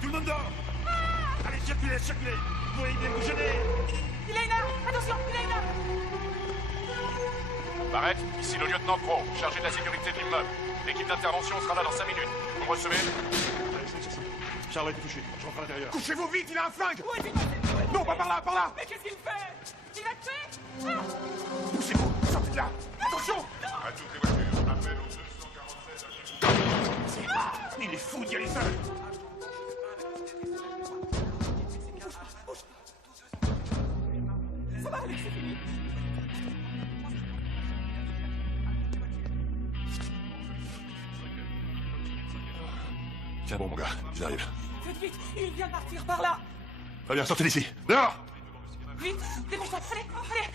Tout le monde dort. Allez, circulez, circulez. Vous voyez bien bouger. Ilaina, attention, Ilaina. Barrett, ici le lieutenant Pro, chargé de la sécurité de l'immeuble. L'équipe d'intervention sera là dans 5 minutes. Vous me recevez? Allez, c'est ça. Charles est touché. Je rentre à l'intérieur. Couchez-vous vite, il a un flingue. Où est-il passé? Non, pas par là, par là. Mais qu'est-ce qu'il fait? Il a tué? Ah. Poussez-vous, sortez de là. Attention. À toutes les voitures, appel au 247 à... Il est fou d'y aller seul. Ça va, Alex, c'est fini. Tiens bon, mon gars, ils arrivent. Faites vite, il vient de partir par là. Très bien, sortez d'ici. Dehors. Vite, dépêche-toi, allez, allez.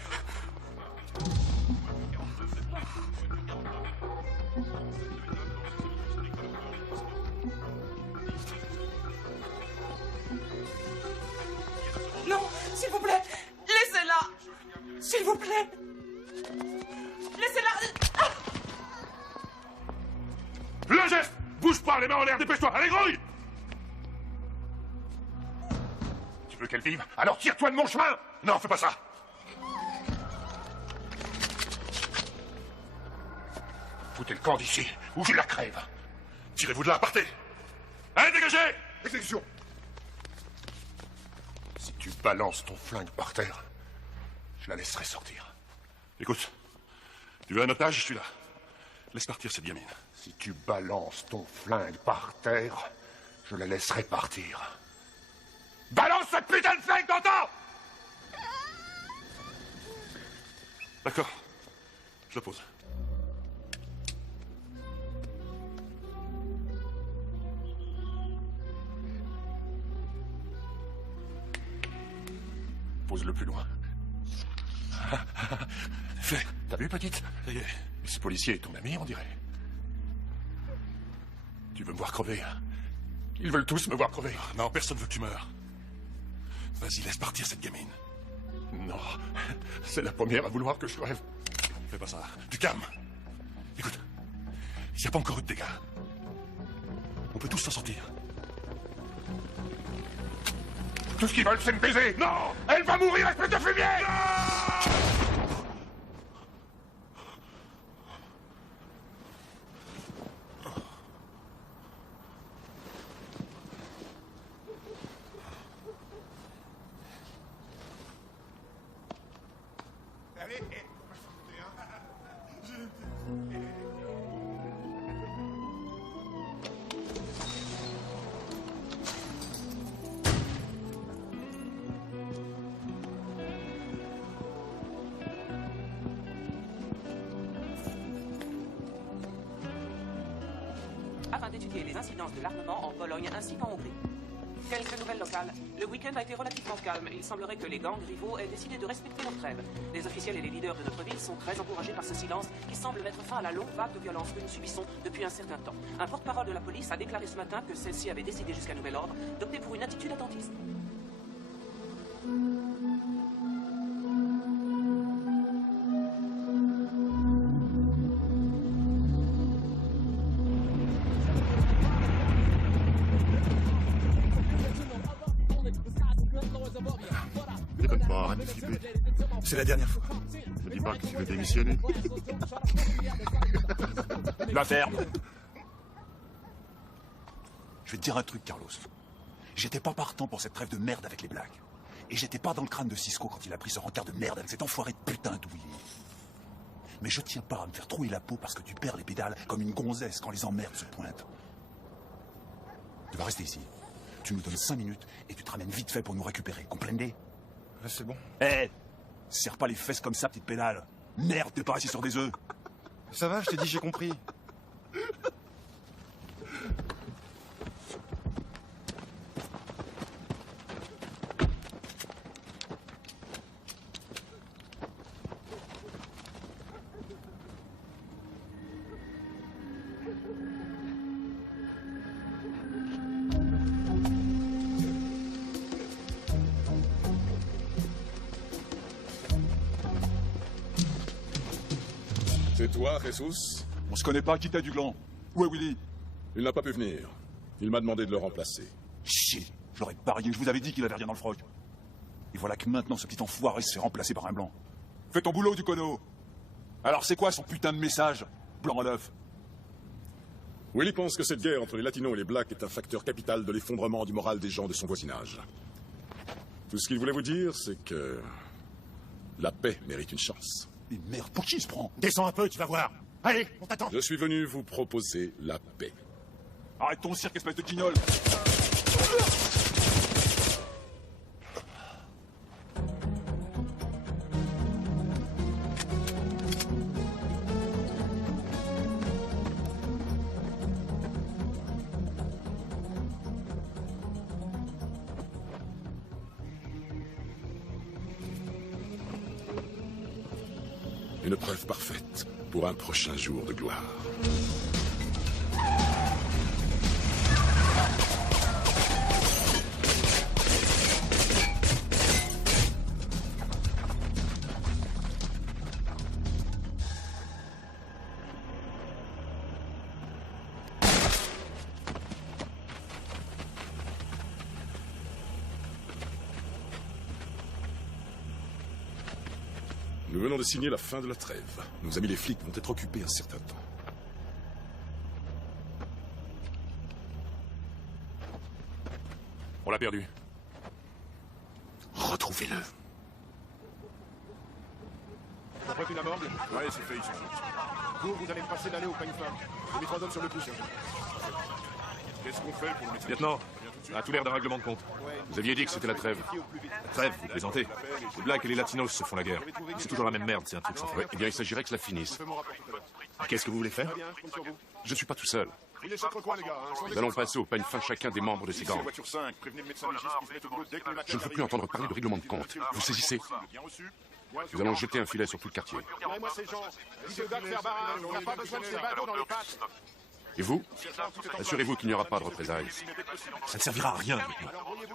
Non, s'il vous plaît, laissez-la. S'il vous plaît. Laissez-la. Ah. Le geste. Bouge pas, les mains en l'air, dépêche-toi. Allez, grouille. Tu veux qu'elle vive? Alors tire-toi de mon chemin. Non, fais pas ça. Foutez le camp d'ici, ou je la crève. Tirez-vous de là, partez. Allez, dégagez. Exécution. Si tu balances ton flingue par terre, je la laisserai sortir. Écoute, tu veux un otage, je suis là. Laisse partir cette gamine. Si tu balances ton flingue par terre, je la laisserai partir. Balance cette putain de flingue, t'entends? D'accord. Je le pose. Pose-le plus loin. Fait. T'as vu, petite? Ça y est. Ce policier est ton ami, on dirait. Tu veux me voir crever, hein? Ils veulent tous me voir crever. Non, personne veut que tu meurs. Vas-y, laisse partir cette gamine. Non, c'est la première à vouloir que je crève. Fais pas ça. Du calme. Écoute, il n'y a pas encore eu de dégâts. On peut tous s'en sortir. Tout ce qu'ils veulent, c'est me baiser. Non! Elle va mourir, espèce de fumier! Allez, Afin d'étudier les incidences de l'armement en Pologne ainsi qu'en Hongrie. Quelques nouvelles locales. Le week-end a été relativement calme. Il semblerait que les gangs rivaux aient décidé de respecter leur trêve. Les officiels et les leaders de notre ville sont très encouragés par ce silence qui semble mettre fin à la longue vague de violence que nous subissons depuis un certain temps. Un porte-parole de la police a déclaré ce matin que celle-ci avait décidé jusqu'à nouvel ordre d'opter pour une attitude attentiste. Déconne pas, arrête de flipper. C'est la dernière fois. Me dis pas que tu veux démissionner. La ferme. Je vais te dire un truc, Carlos. J'étais pas partant pour cette trêve de merde avec les Blacks. Et j'étais pas dans le crâne de Cisco quand il a pris ce rencard de merde avec cet enfoiré de putain d'Ouillet. Mais je tiens pas à me faire trouer la peau parce que tu perds les pédales comme une gonzesse quand les emmerdes se pointent. Tu vas rester ici. Tu nous donnes 5 minutes et tu te ramènes vite fait pour nous récupérer. Comprenez? C'est bon. Hé, serre pas les fesses comme ça, petite pédale. Merde, t'es pas assis sur des œufs. Ça va, je t'ai dit, j'ai compris. C'est toi, Jesus? On se connaît pas, qui t'a du gland? Où est Willy? Il n'a pas pu venir. Il m'a demandé de le remplacer. Chier. J'aurais parié, je vous avais dit qu'il avait rien dans le froc. Et voilà que maintenant, ce petit enfoiré se fait remplacer par un blanc. Fais ton boulot, du cono. Alors c'est quoi son putain de message, blanc à l'œuf? Willy pense que cette guerre entre les latinos et les blacks est un facteur capital de l'effondrement du moral des gens de son voisinage. Tout ce qu'il voulait vous dire, c'est que la paix mérite une chance. Mais merde, pour qui il se prend? Descends un peu, tu vas voir. Allez, on t'attend. Je suis venu vous proposer la paix. Arrête ton cirque, espèce de guignol. Une preuve parfaite pour un prochain jour de gloire. Nous venons de signer la fin de la trêve. Nos amis les flics vont être occupés un certain temps. On l'a perdu. Retrouvez-le. T'as prévu la morgue? Ouais, c'est fait, ici. Vous allez me passer d'aller au peigne fin. J'ai mis 3 hommes sur le coup, sergent. Qu'est-ce qu'on fait pour le médecin? Lieutenant, ça a tout l'air d'un règlement de compte. Vous aviez dit que c'était la trêve. La trêve, vous plaisantez. Les Blacks et les Latinos se font la guerre. C'est toujours la même merde, c'est un truc sans fin. Ouais, eh bien, il s'agirait que cela finisse. Qu'est-ce que vous voulez faire? Je ne suis pas tout seul. Il est chaque recoin, les gars. Nous allons passer au peigne fin chacun des membres de ces gangs. Je ne veux plus entendre parler de règlement de compte. Vous saisissez? Nous allons jeter un filet sur tout le quartier. Moi, ces gens. Dis au gars de faire barrage. On n'a pas besoin de ces badauds dans les pattes. Et vous? Assurez-vous qu'il n'y aura pas de représailles. Ça ne servira à rien avec moi.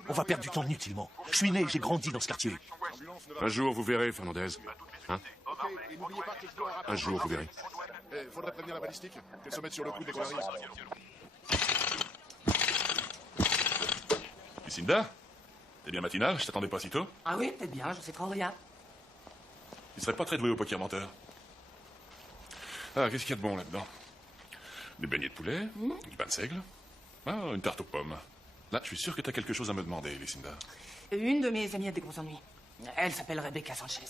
On va perdre du temps inutilement. Je suis né, j'ai grandi dans ce quartier. Un jour, vous verrez, Fernandez. Hein? Un jour, vous verrez. Faudrait prévenir la balistique. Qu'elle se mette sur le coup dès qu'on arrive. Lucinda? T'es bien matinale, je t'attendais pas si tôt. Ah oui, peut-être bien, je sais trop rien. Il serait pas très doué au poker menteur. Ah, qu'est-ce qu'il y a de bon là-dedans? Des beignets de poulet, du pain de seigle, une tarte aux pommes. Là, je suis sûr que t'as quelque chose à me demander, Lucinda. Une de mes amies a des gros ennuis. Elle s'appelle Rebecca Sanchez.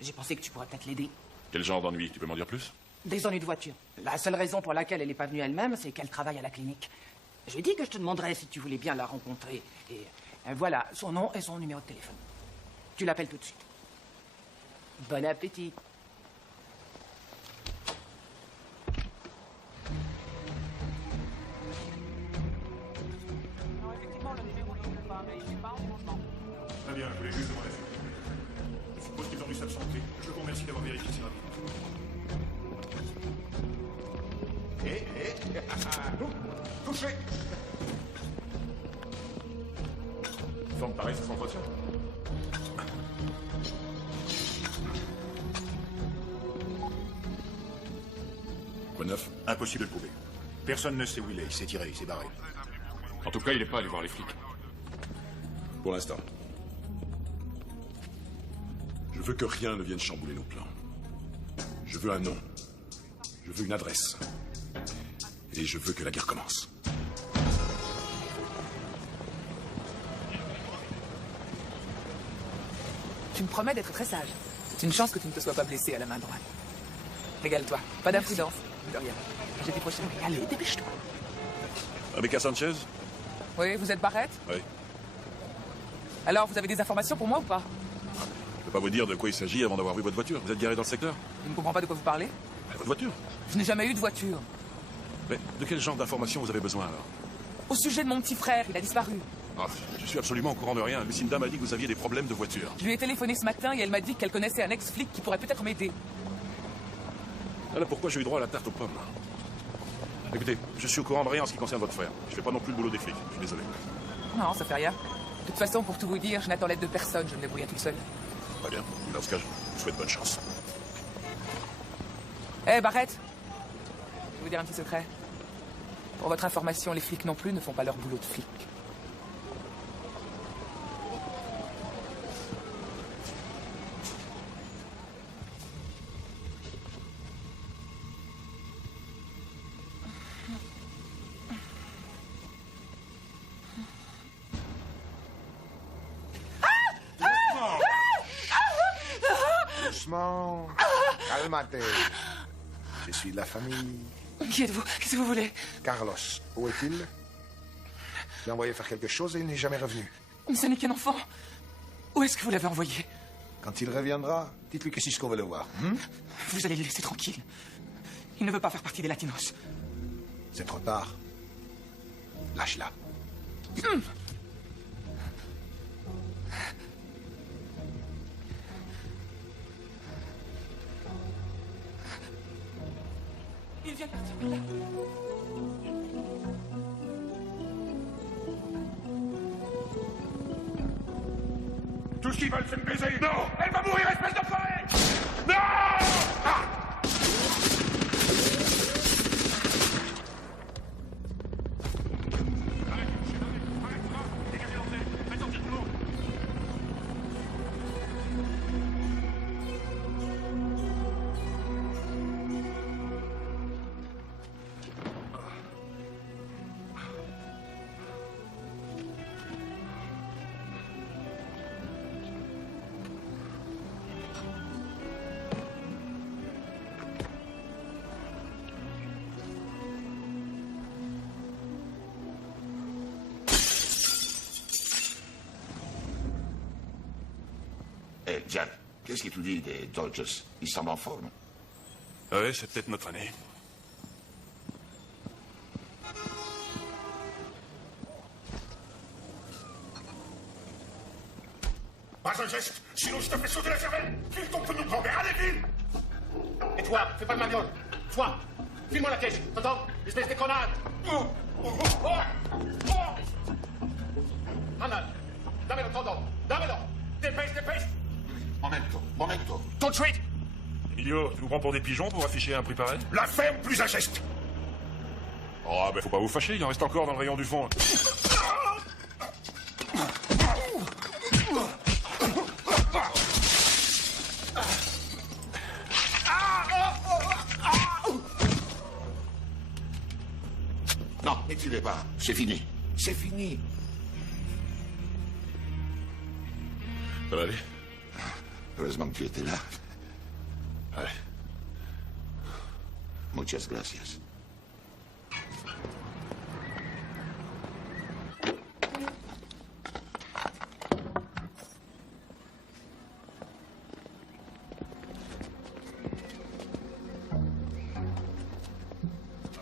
J'ai pensé que tu pourrais peut-être l'aider. Quel genre d'ennui? Tu peux m'en dire plus? Des ennuis de voiture. La seule raison pour laquelle elle n'est pas venue elle-même, c'est qu'elle travaille à la clinique. Je lui ai dit que je te demanderais si tu voulais bien la rencontrer. Et voilà, son nom et son numéro de téléphone. Tu l'appelles tout de suite. Bon appétit. Très bien, je voulais juste demander. Je suppose qu'ils ont dû s'absenter. Je vous remercie d'avoir vérifié si rapide. Touchez. Forme pareille, ça s'entretient. Quoi de neuf? Impossible de le prouver. Personne ne sait où il est. Il s'est tiré, il s'est barré. En tout cas, il n'est pas allé voir les flics. Pour l'instant. Je veux que rien ne vienne chambouler nos plans. Je veux un nom. Je veux une adresse. Et je veux que la guerre commence. Tu me promets d'être très sage. C'est une chance que tu ne te sois pas blessé à la main droite. Régale-toi. Pas d'imprudence. De rien. Jeudi prochain. Allez, dépêche-toi. Rebecca Sanchez? Oui, vous êtes Barrett? Oui. Alors, vous avez des informations pour moi ou pas? Je ne peux pas vous dire de quoi il s'agit avant d'avoir vu votre voiture. Vous êtes garé dans le secteur? Je ne comprends pas de quoi vous parlez. Votre voiture? Je n'ai jamais eu de voiture. Mais de quel genre d'informations vous avez besoin alors? Au sujet de mon petit frère, il a disparu. Ah, je suis absolument au courant de rien. Lucinda m'a dit que vous aviez des problèmes de voiture. Je lui ai téléphoné ce matin et elle m'a dit qu'elle connaissait un ex-flic qui pourrait peut-être m'aider. Voilà pourquoi j'ai eu droit à la tarte aux pommes. Écoutez, je suis au courant de rien en ce qui concerne votre frère. Je fais pas non plus le boulot des flics. Je suis désolé. Non, ça fait rien. De toute façon, pour tout vous dire, je n'attends l'aide de personne. Je me débrouille toute seule. Très bien. Dans ce cas, je vous souhaite bonne chance. Hé, Barrett! Je vais vous dire un petit secret. Pour votre information, les flics non plus ne font pas leur boulot de flics. doucement. Calmate. Je suis de la famille. Qui êtes-vous? Qu'est-ce que vous voulez? Carlos, où est-il? Je l'ai envoyé faire quelque chose et il n'est jamais revenu. Mais ce n'est qu'un enfant. Où est-ce que vous l'avez envoyé? Quand il reviendra, dites-lui que Cisco veut le voir. Vous allez le laisser tranquille. Il ne veut pas faire partie des Latinos. C'est trop tard. Lâche-la. Il vient de partir par là. Tout ce qu'ils veulent, c'est me baiser. Non! Elle va mourir, espèce de forêt! Non! Ah! Eh, Jack, qu'est-ce que tu dis des Dodgers? Ils semblent en forme. Ouais, c'est peut-être notre année. Pas un geste, sinon je te fais sauter la cervelle. File ton pneu grand-mère, allez, file! Et toi, fais pas de mariole. Toi, file-moi la caisse, t'entends? Espèce de connarde. Anna, dámelo todo, dámelo. Dépêche, dépêche. Momento. Tout de suite. Emilio, tu nous prends pour des pigeons pour afficher un prix pareil? La ferme plus un geste. Oh, ben faut pas vous fâcher, il en reste encore dans le rayon du fond. Non, ne tirez pas. C'est fini. C'est fini. Ça va aller? Heureusement que tu étais là. Ouais. Muchas gracias.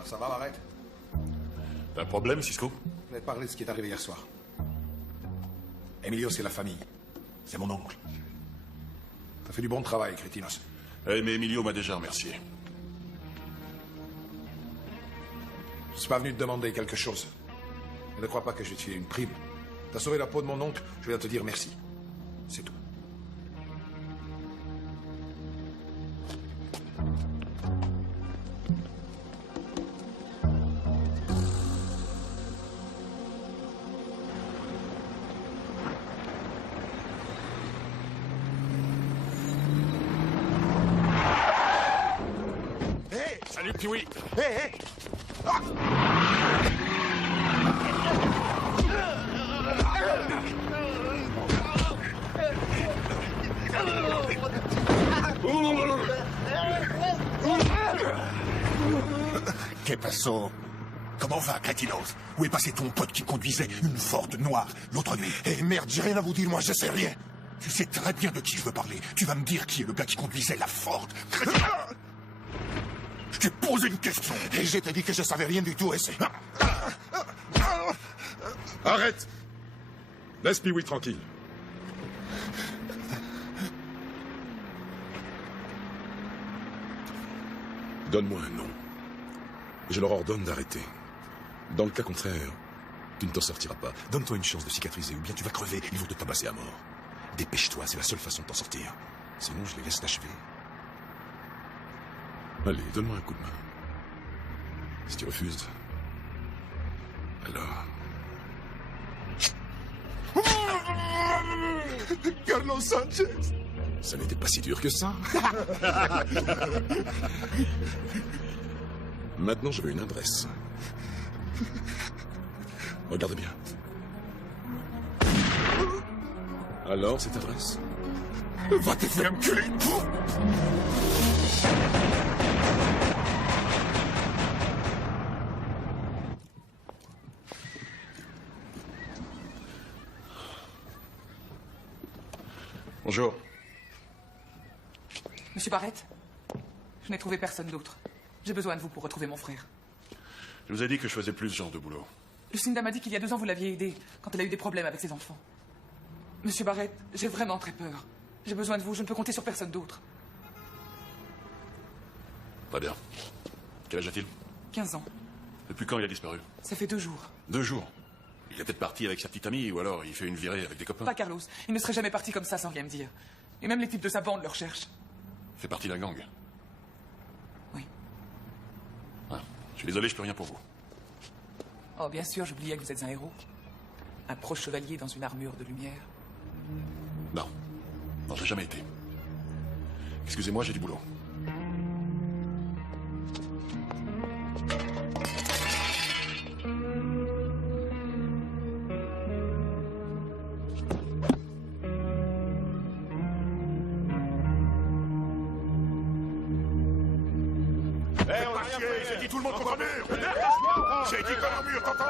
Ça va, Barrett? T'as un problème, Cisco? Je vais te parler de ce qui est arrivé hier soir. Emilio, c'est la famille. C'est mon oncle. T'as fait du bon travail, crétinos. Eh, mais Emilio m'a déjà remercié. Je suis pas venu te demander quelque chose. Mais ne crois pas que je vais te filer une prime. T'as sauvé la peau de mon oncle, je viens te dire merci. C'est tout. Salut, Pee-wee! Que passo? Comment va, Crétinos? Où est passé ton pote qui conduisait une Ford noire l'autre nuit? Eh merde, j'ai rien à vous dire, moi je sais rien. Tu sais très bien de qui je veux parler. Tu vas me dire qui est le gars qui conduisait la Ford. Je t'ai posé une question et je t'ai dit que je savais rien du tout et c'est... Arrête! Laisse Pee-wee tranquille. Donne-moi un nom. Je leur ordonne d'arrêter. Dans le cas contraire, tu ne t'en sortiras pas. Donne-toi une chance de cicatriser ou bien tu vas crever, ils vont te tabasser à mort. Dépêche-toi, c'est la seule façon de t'en sortir. Sinon, je les laisse t'achever. Allez, donne-moi un coup de main. Si tu refuses, alors... Carlos Sanchez! Ça n'était pas si dur que ça. Maintenant, je veux une adresse. Regarde bien. Alors, cette adresse? Va te faire enculer. Bonjour. Monsieur Barrett, je n'ai trouvé personne d'autre. J'ai besoin de vous pour retrouver mon frère. Je vous ai dit que je faisais plus ce genre de boulot. Lucinda m'a dit qu'il y a 2 ans, vous l'aviez aidée quand elle a eu des problèmes avec ses enfants. Monsieur Barrett, j'ai vraiment très peur. J'ai besoin de vous, je ne peux compter sur personne d'autre. Très bien. Quel âge a-t-il? 15 ans. Depuis quand il a disparu? Ça fait 2 jours. 2 jours. Il est peut-être parti avec sa petite amie, ou alors il fait une virée avec des copains. Pas Carlos. Il ne serait jamais parti comme ça sans rien me dire. Et même les types de sa bande le recherchent. Il fait partie d'un gang. Oui. Ah, je suis désolé, je peux rien pour vous. Oh, bien sûr, j'oubliais que vous êtes un héros. Un pro-chevalier dans une armure de lumière. Non. Non, je l'ai jamais été. Excusez-moi, j'ai du boulot. J'ai dit tout le monde contre le mur. J'ai dit contre le mur, t'entends?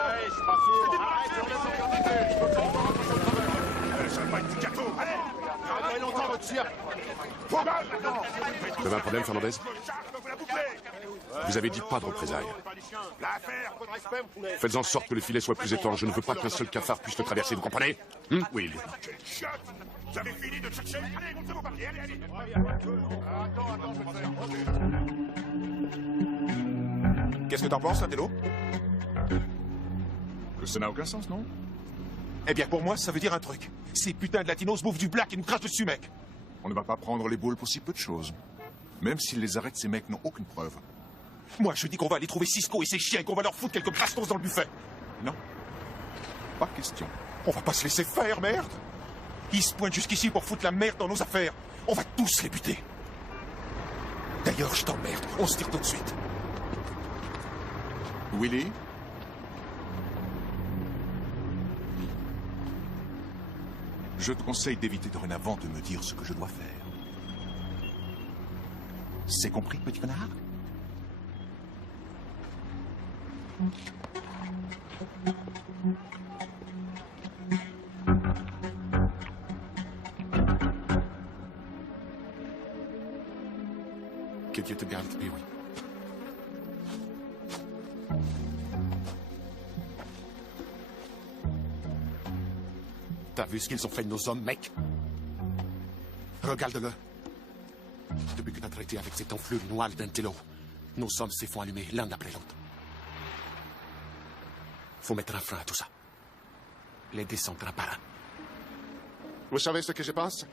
Ça va être du gâteau. Allez, longtemps, votre chien. Vous avez un problème, Fernandez? Vous avez dit pas de représailles. Faites en sorte que le filet soit plus étanche. Je ne veux pas qu'un seul cafard puisse le traverser, vous comprenez? Oui, lieutenant. Vous avez fini de chercher? Allez, montrez-vous par terre, allez. Qu'est-ce que t'en penses, Intello? Que ça n'a aucun sens, non? Eh bien, pour moi, ça veut dire un truc. Ces putains de latinos bouffent du black et nous crachent dessus, mec. On ne va pas prendre les boules pour si peu de choses. Même s'ils les arrêtent, ces mecs n'ont aucune preuve. Moi, je dis qu'on va aller trouver Cisco et ses chiens et qu'on va leur foutre quelques bastos dans le buffet. Non. Pas question. On va pas se laisser faire, merde. Ils se pointent jusqu'ici pour foutre la merde dans nos affaires. On va tous les buter. D'ailleurs, je t'emmerde. On se tire tout de suite. Willy? Je te conseille d'éviter dorénavant de me dire ce que je dois faire. C'est compris, petit connard? Que Dieu te garde, mais oui. T'as vu ce qu'ils ont fait de nos hommes, mec? Regarde-le. Depuis que t'as traité avec cet enflure noir d'Intello, nos hommes se font allumer l'un après l'autre. Faut mettre un frein à tout ça. Les descendre un par un. Vous savez ce que je pense?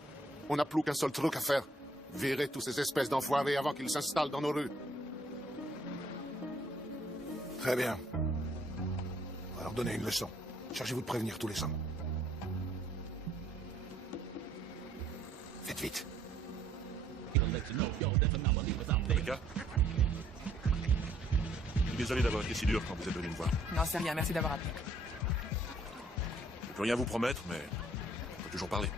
On n'a plus qu'un seul truc à faire. Virer tous ces espèces d'enfoirés avant qu'ils s'installent dans nos rues. Très bien. On va leur donner une leçon. Chargez-vous de prévenir tous les hommes. Faites vite. Les gars, je suis désolé d'avoir été si dur quand vous êtes venu me voir. Non, c'est rien, merci d'avoir appelé. Je peux rien vous promettre, mais on peut toujours parler.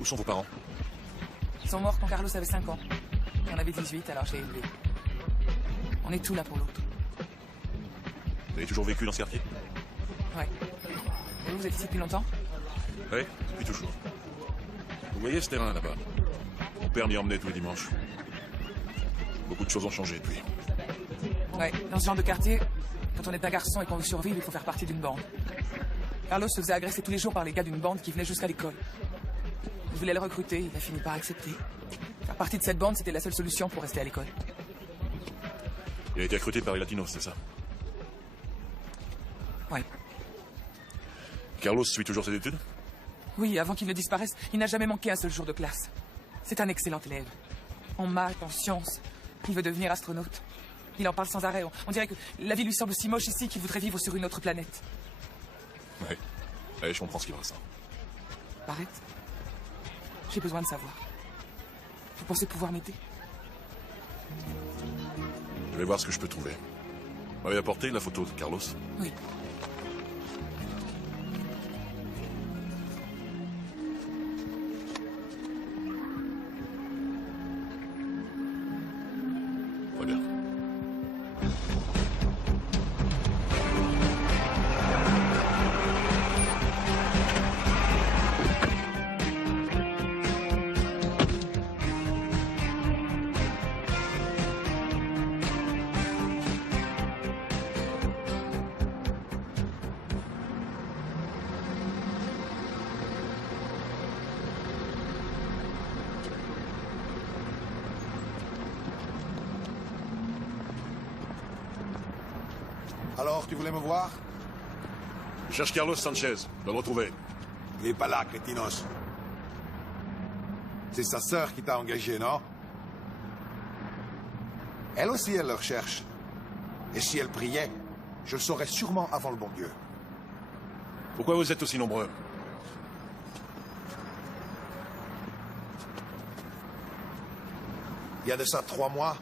Où sont vos parents? Ils sont morts quand Carlos avait 5 ans. J'en avais 18, alors j'ai élevé. On est tous là pour l'autre. Vous avez toujours vécu dans ce quartier? Ouais. Et vous êtes ici depuis longtemps? Oui, depuis toujours. Vous voyez ce terrain là-bas? Mon père m'y emmenait tous les dimanches. Beaucoup de choses ont changé depuis. Ouais, dans ce genre de quartier, quand on est un garçon et qu'on veut survivre, il faut faire partie d'une bande. Carlos se faisait agresser tous les jours par les gars d'une bande qui venait jusqu'à l'école. Il voulait le recruter, il a fini par accepter. Faire partie de cette bande, c'était la seule solution pour rester à l'école. Il a été recruté par les Latinos, c'est ça? Ouais. Carlos suit toujours ses études? Oui, avant qu'il ne disparaisse, il n'a jamais manqué un seul jour de classe. C'est un excellent élève. En maths, en sciences. Il veut devenir astronaute. Il en parle sans arrêt. On dirait que la vie lui semble si moche ici qu'il voudrait vivre sur une autre planète. Oui. Ouais, je comprends ce qu'il ressent. Barrett, j'ai besoin de savoir. Vous pensez pouvoir m'aider? Je vais voir ce que je peux trouver. Vous m'avez apporté la photo de Carlos? Oui. Alors, tu voulais me voir? Je cherche Carlos Sanchez. Je dois le retrouver. Il est pas là, crétinos. C'est sa sœur qui t'a engagé, non? Elle aussi, elle le recherche. Et si elle priait, je le saurais sûrement avant le bon Dieu. Pourquoi vous êtes aussi nombreux? Il y a de ça 3 mois,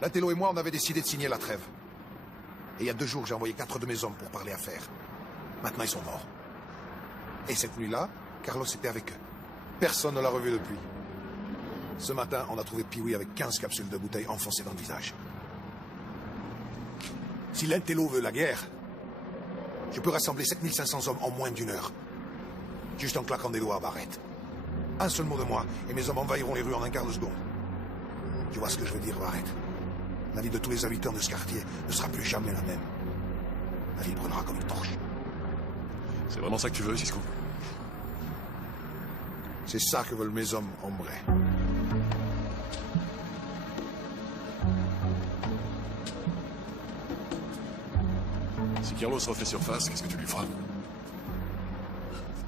Latello et moi, on avait décidé de signer la trêve. Et il y a 2 jours, j'ai envoyé 4 de mes hommes pour parler affaires. Maintenant, ils sont morts. Et cette nuit-là, Carlos était avec eux. Personne ne l'a revu depuis. Ce matin, on a trouvé Pee-wee avec 15 capsules de bouteilles enfoncées dans le visage. Si l'Intello veut la guerre, je peux rassembler 7500 hommes en moins d'1 heure. Juste en claquant des doigts à Barrett. Un seul mot de moi, et mes hommes envahiront les rues en un quart de seconde. Tu vois ce que je veux dire, Barrett? La vie de tous les habitants de ce quartier ne sera plus jamais la même. La ville brûlera comme une torche. C'est vraiment ça que tu veux, Cisco? C'est ça que veulent mes hommes, hombre. Si Carlos refait surface, qu'est-ce que tu lui feras?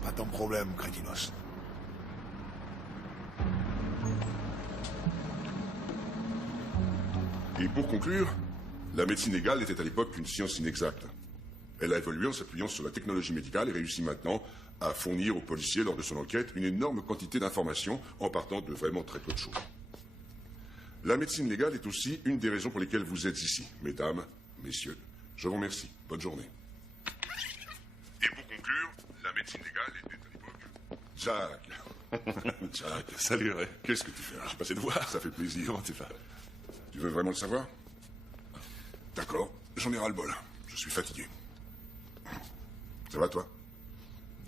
Pas ton problème, crétinos. Et pour conclure, la médecine légale était à l'époque une science inexacte. Elle a évolué en s'appuyant sur la technologie médicale et réussit maintenant à fournir aux policiers, lors de son enquête, une énorme quantité d'informations en partant de vraiment très peu de choses. La médecine légale est aussi une des raisons pour lesquelles vous êtes ici, mesdames, messieurs. Je vous remercie. Bonne journée. Et pour conclure, la médecine légale était à l'époque... Jack. Jack. Salut, Ray. Qu'est-ce que tu fais? J'ai passé de voir. Ça fait plaisir. Comment tu vas? Tu veux vraiment le savoir? D'accord. J'en ai ras-le-bol. Je suis fatigué. Ça va, toi?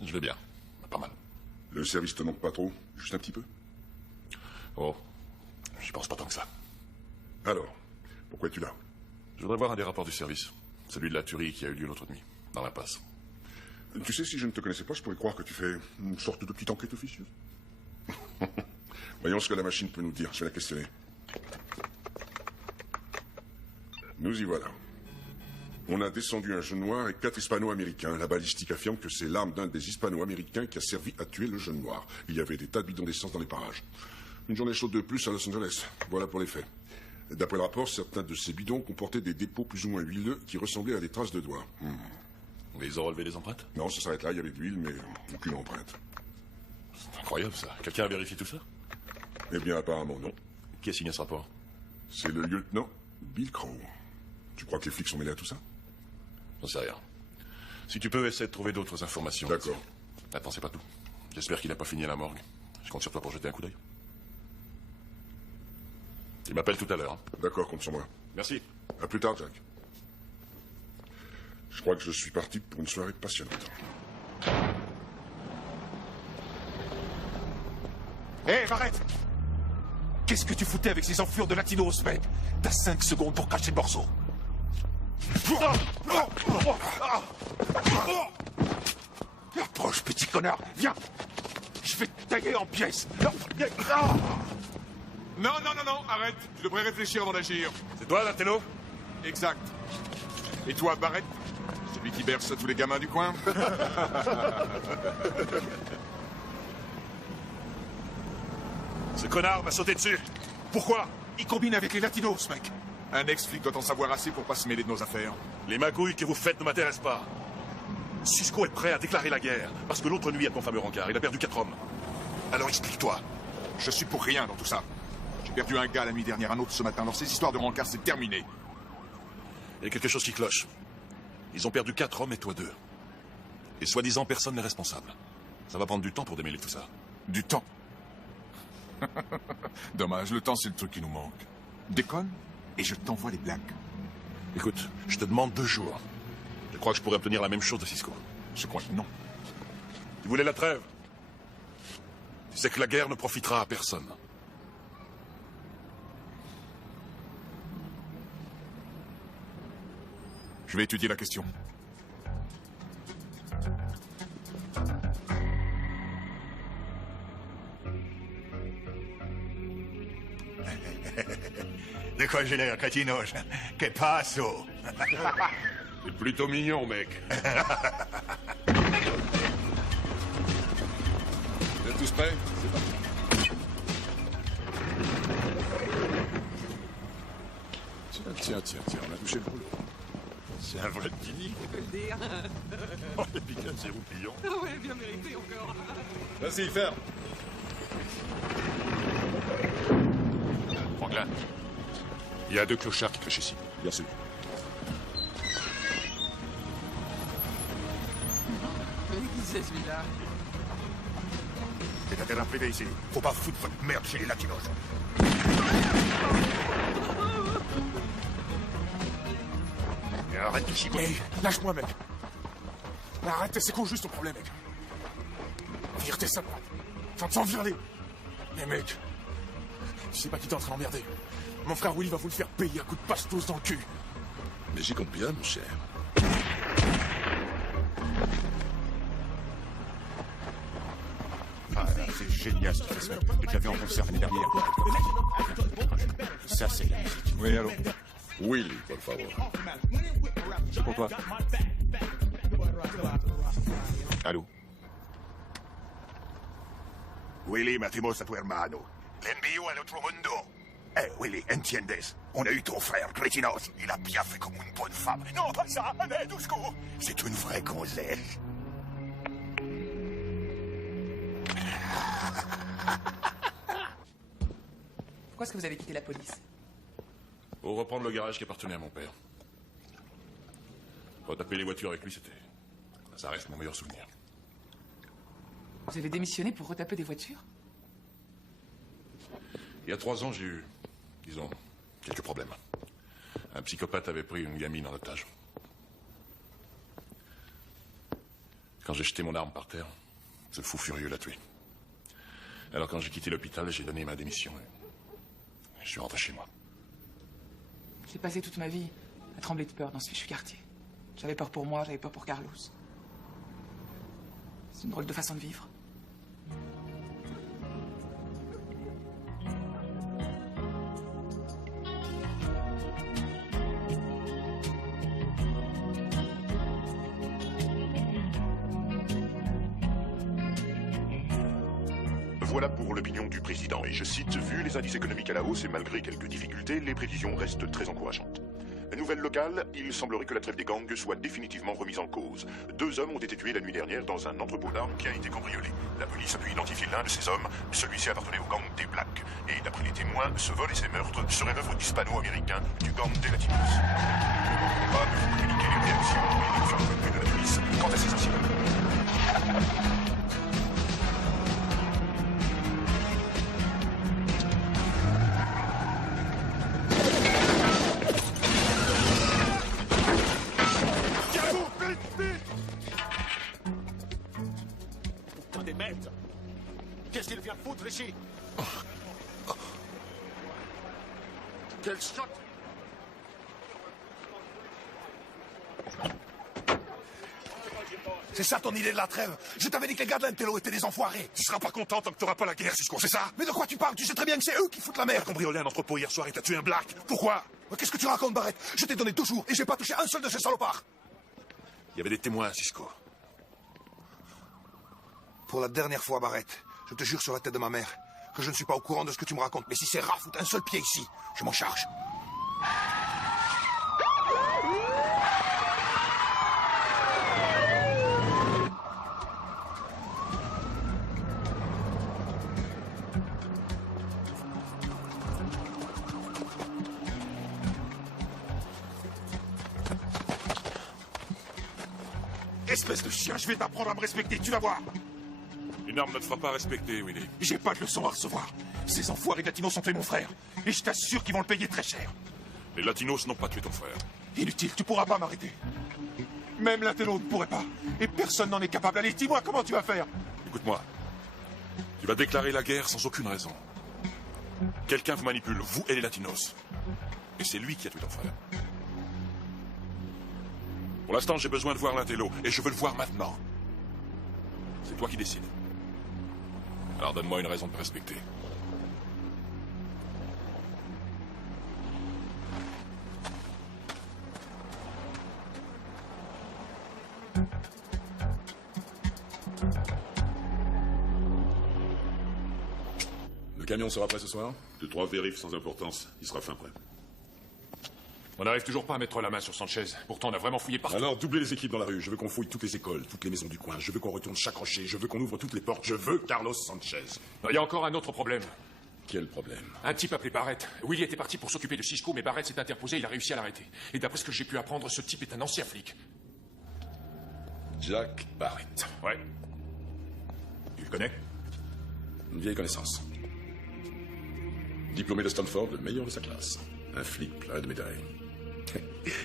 Je vais bien. Pas mal. Le service te manque pas trop? Juste un petit peu? Oh, j'y pense pas tant que ça. Alors, pourquoi es-tu là? Je voudrais voir un des rapports du service. Celui de la tuerie qui a eu lieu l'autre nuit, dans l'impasse. Tu sais, si je ne te connaissais pas, je pourrais croire que tu fais une sorte de petite enquête officieuse. Voyons ce que la machine peut nous dire. Je vais la questionner. Nous y voilà. On a descendu un jeune noir et 4 hispano-américains. La balistique affirme que c'est l'arme d'un des hispano-américains qui a servi à tuer le jeune noir. Il y avait des tas de bidons d'essence dans les parages. Une journée chaude de plus à Los Angeles. Voilà pour les faits. D'après le rapport, certains de ces bidons comportaient des dépôts plus ou moins huileux qui ressemblaient à des traces de doigts. Mais ils ont relevé des empreintes? Non, ça s'arrête là. Il y avait de l'huile, mais aucune empreinte. C'est incroyable, ça. Quelqu'un a vérifié tout ça? Eh bien, apparemment, non. Qui a signé ce rapport? C'est le lieutenant Bill Crow. Tu crois que les flics sont mêlés à tout ça? J'en sais rien. Si tu peux, essaie de trouver d'autres informations. D'accord. Attends, c'est pas tout. J'espère qu'il n'a pas fini à la morgue. Je compte sur toi pour jeter un coup d'œil. Il m'appelle tout à l'heure. D'accord, compte sur moi. Merci. À plus tard, Jack. Je crois que je suis parti pour une soirée passionnante. Hé, Barrett! Qu'est-ce que tu foutais avec ces enflures de latinos, mec? T'as 5 secondes pour cacher le morceau. Approche, petit connard. Viens. Je vais te tailler en pièces. Non, arrête. Tu devrais réfléchir avant d'agir. C'est toi, Latello? Exact. Et toi, Barrett? Celui qui berce tous les gamins du coin? Ce connard m'a sauté dessus. Pourquoi? Il combine avec les latinos, mec. Un ex-flic doit en savoir assez pour pas se mêler de nos affaires. Les magouilles que vous faites ne m'intéressent pas. Cisco est prêt à déclarer la guerre, parce que l'autre nuit, à ton fameux rencard, il a perdu 4 hommes. Alors explique-toi. Je suis pour rien dans tout ça. J'ai perdu un gars la nuit dernière, un autre ce matin. Alors ces histoires de rencard, c'est terminé. Il y a quelque chose qui cloche. Ils ont perdu 4 hommes et toi 2. Et soi-disant, personne n'est responsable. Ça va prendre du temps pour démêler tout ça. Du temps? Dommage, le temps c'est le truc qui nous manque. Déconne et je t'envoie les blagues. Écoute, je te demande 2 jours. Je crois que je pourrais obtenir la même chose de Cisco. Je crois que non. Tu voulais la trêve? Tu sais que la guerre ne profitera à personne. Je vais étudier la question. De quoi j'ai l'air, crétinos? Que passo? Les Plutôt mignon, mec. Vous êtes tous prêts? C'est parti. Tiens, on a touché le boulot. C'est un vrai petit nid. On peut le dire. Oh, les piquets, c'est roupillon. Ah ouais, bien mérité encore. Vas-y, ferme. Franklin, il y a 2 clochards qui crachent ici. Bien sûr. Qui c'est celui-là? C'est intérêt privé ici. Faut pas foutre votre merde chez les latinos. Et arrête de chicoter. Hey, lâche-moi, mec. Arrête, c'est quoi juste ton problème, mec? Vire tes sapins. Enfin, t'en vire-les. Mais mec, tu sais pas qui t'es en train d'emmerder. Mon frère Willy va vous le faire payer à coups de pastos dans le cul. Mais j'y compte bien, mon cher. Ah, c'est génial ce qu'il fait, ce mec. J'ai déjà vu en concert l'année dernière. Ça, c'est la musique. Oui, allô? Willy, por favor. C'est pour toi. Allô? Willy, matimos a tu hermano. Le envío al otro mundo. Eh, Willy, entiendes? On a eu ton frère, Crétinos. Il a bien fait comme une bonne femme. Non, pas ça, Dusko. C'est une vraie gonzesse. Pourquoi est-ce que vous avez quitté la police? Pour reprendre le garage qui appartenait à mon père. Retaper les voitures avec lui, ça reste mon meilleur souvenir. Vous avez démissionné pour retaper des voitures? Il y a 3 ans, j'ai eu, disons, quelques problèmes. Un psychopathe avait pris une gamine en otage. Quand j'ai jeté mon arme par terre, ce fou furieux l'a tué. Alors quand j'ai quitté l'hôpital, j'ai donné ma démission. Et je suis rentré chez moi. J'ai passé toute ma vie à trembler de peur dans ce fichu quartier. J'avais peur pour moi, j'avais peur pour Carlos. C'est une drôle de façon de vivre. Voilà pour l'opinion du président, et je cite, « Vu les indices économiques à la hausse et malgré quelques difficultés, les prévisions restent très encourageantes. » Nouvelle locale, il semblerait que la trêve des gangs soit définitivement remise en cause. 2 hommes ont été tués la nuit dernière dans un entrepôt d'armes qui a été cambriolé. La police a pu identifier l'un de ces hommes, celui-ci appartenait au gang des Blacks. Et d'après les témoins, ce vol et ces meurtres seraient l'œuvre d'hispano-américains du gang des Latinos. Je ne manquerai pas de vous communiquer les réactions et les différents côtés de la police quant à ces incidents. Qu'est-ce qu'il vient foutre ici? Quel shot! C'est ça ton idée de la trêve? Je t'avais dit que les gars de l'Intello étaient des enfoirés. Tu seras pas content tant que t'auras pas la guerre, Cisco, c'est ça? Mais de quoi tu parles? Tu sais très bien que c'est eux qui foutent la merde. T'as cambriolé un entrepôt hier soir et t'as tué un Black. Pourquoi? Mais qu'est-ce que tu racontes, Barrett? Je t'ai donné 2 jours et j'ai pas touché un seul de ces salopards. Il y avait des témoins, Cisco. Pour la dernière fois, Barrett, je te jure sur la tête de ma mère que je ne suis pas au courant de ce que tu me racontes. Mais si c'est Raph fout un seul pied ici, je m'en charge. Espèce de chien, je vais t'apprendre à me respecter, tu vas voir. Une arme ne te fera pas respecter, Willy. J'ai pas de leçon à recevoir. Ces enfoirés latinos ont tué mon frère. Et je t'assure qu'ils vont le payer très cher. Les latinos n'ont pas tué ton frère. Inutile, tu pourras pas m'arrêter. Même l'Intello ne pourrait pas. Et personne n'en est capable. Allez, dis-moi comment tu vas faire. Écoute-moi. Tu vas déclarer la guerre sans aucune raison. Quelqu'un vous manipule, vous et les latinos. Et c'est lui qui a tué ton frère. Pour l'instant, j'ai besoin de voir l'Intello, et je veux le voir maintenant. C'est toi qui décides. Alors donne-moi une raison de te respecter. Le camion sera prêt ce soir? 2-3 vérifs sans importance. Il sera fin prêt. On n'arrive toujours pas à mettre la main sur Sanchez. Pourtant, on a vraiment fouillé partout. Alors, doublez les équipes dans la rue. Je veux qu'on fouille toutes les écoles, toutes les maisons du coin. Je veux qu'on retourne chaque rocher. Je veux qu'on ouvre toutes les portes. Je veux Carlos Sanchez. Il y a encore un autre problème. Quel problème? Un type appelé Barrett. Willy était parti pour s'occuper de Cisco, mais Barrett s'est interposé, il a réussi à l'arrêter. Et d'après ce que j'ai pu apprendre, ce type est un ancien flic. Jack Barrett. Ouais. Tu le connais? Une vieille connaissance. Diplômé de Stanford, le meilleur de sa classe. Un flic plein de médailles.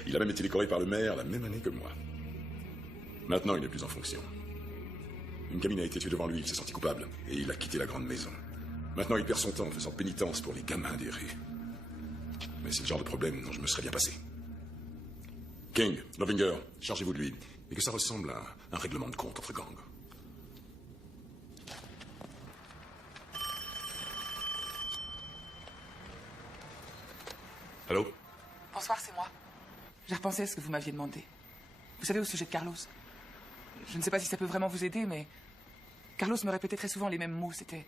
Il a même été décoré par le maire la même année que moi. Maintenant, il n'est plus en fonction. Une gamine a été tuée devant lui, il s'est senti coupable, et il a quitté la grande maison. Maintenant, il perd son temps en faisant pénitence pour les gamins des rues. Mais c'est le genre de problème dont je me serais bien passé. King, Lovinger, chargez-vous de lui. Et que ça ressemble à un règlement de compte entre gangs. Allô? Bonsoir, c'est moi. J'ai repensé à ce que vous m'aviez demandé. Vous savez, au sujet de Carlos. Je ne sais pas si ça peut vraiment vous aider, mais Carlos me répétait très souvent les mêmes mots. C'était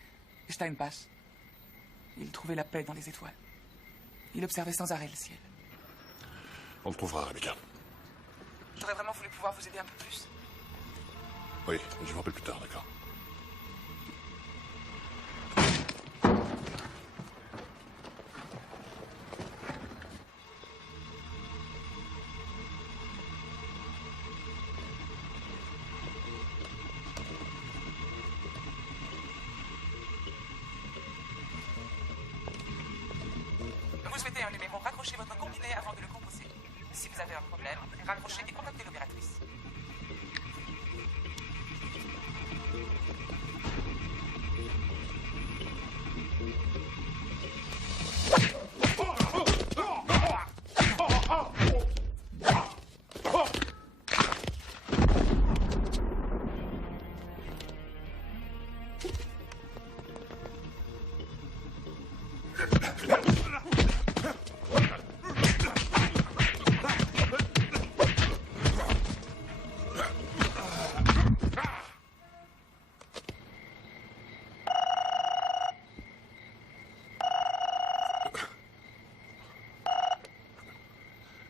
Steinpass. Il trouvait la paix dans les étoiles. Il observait sans arrêt le ciel. On le trouvera, Rebecca. J'aurais vraiment voulu pouvoir vous aider un peu plus. Oui, je vous rappelle plus tard, d'accord. Vous souhaitez un numéro, raccrochez votre combiné avant de le composer. Si vous avez un problème, raccrochez et contactez l'opératrice.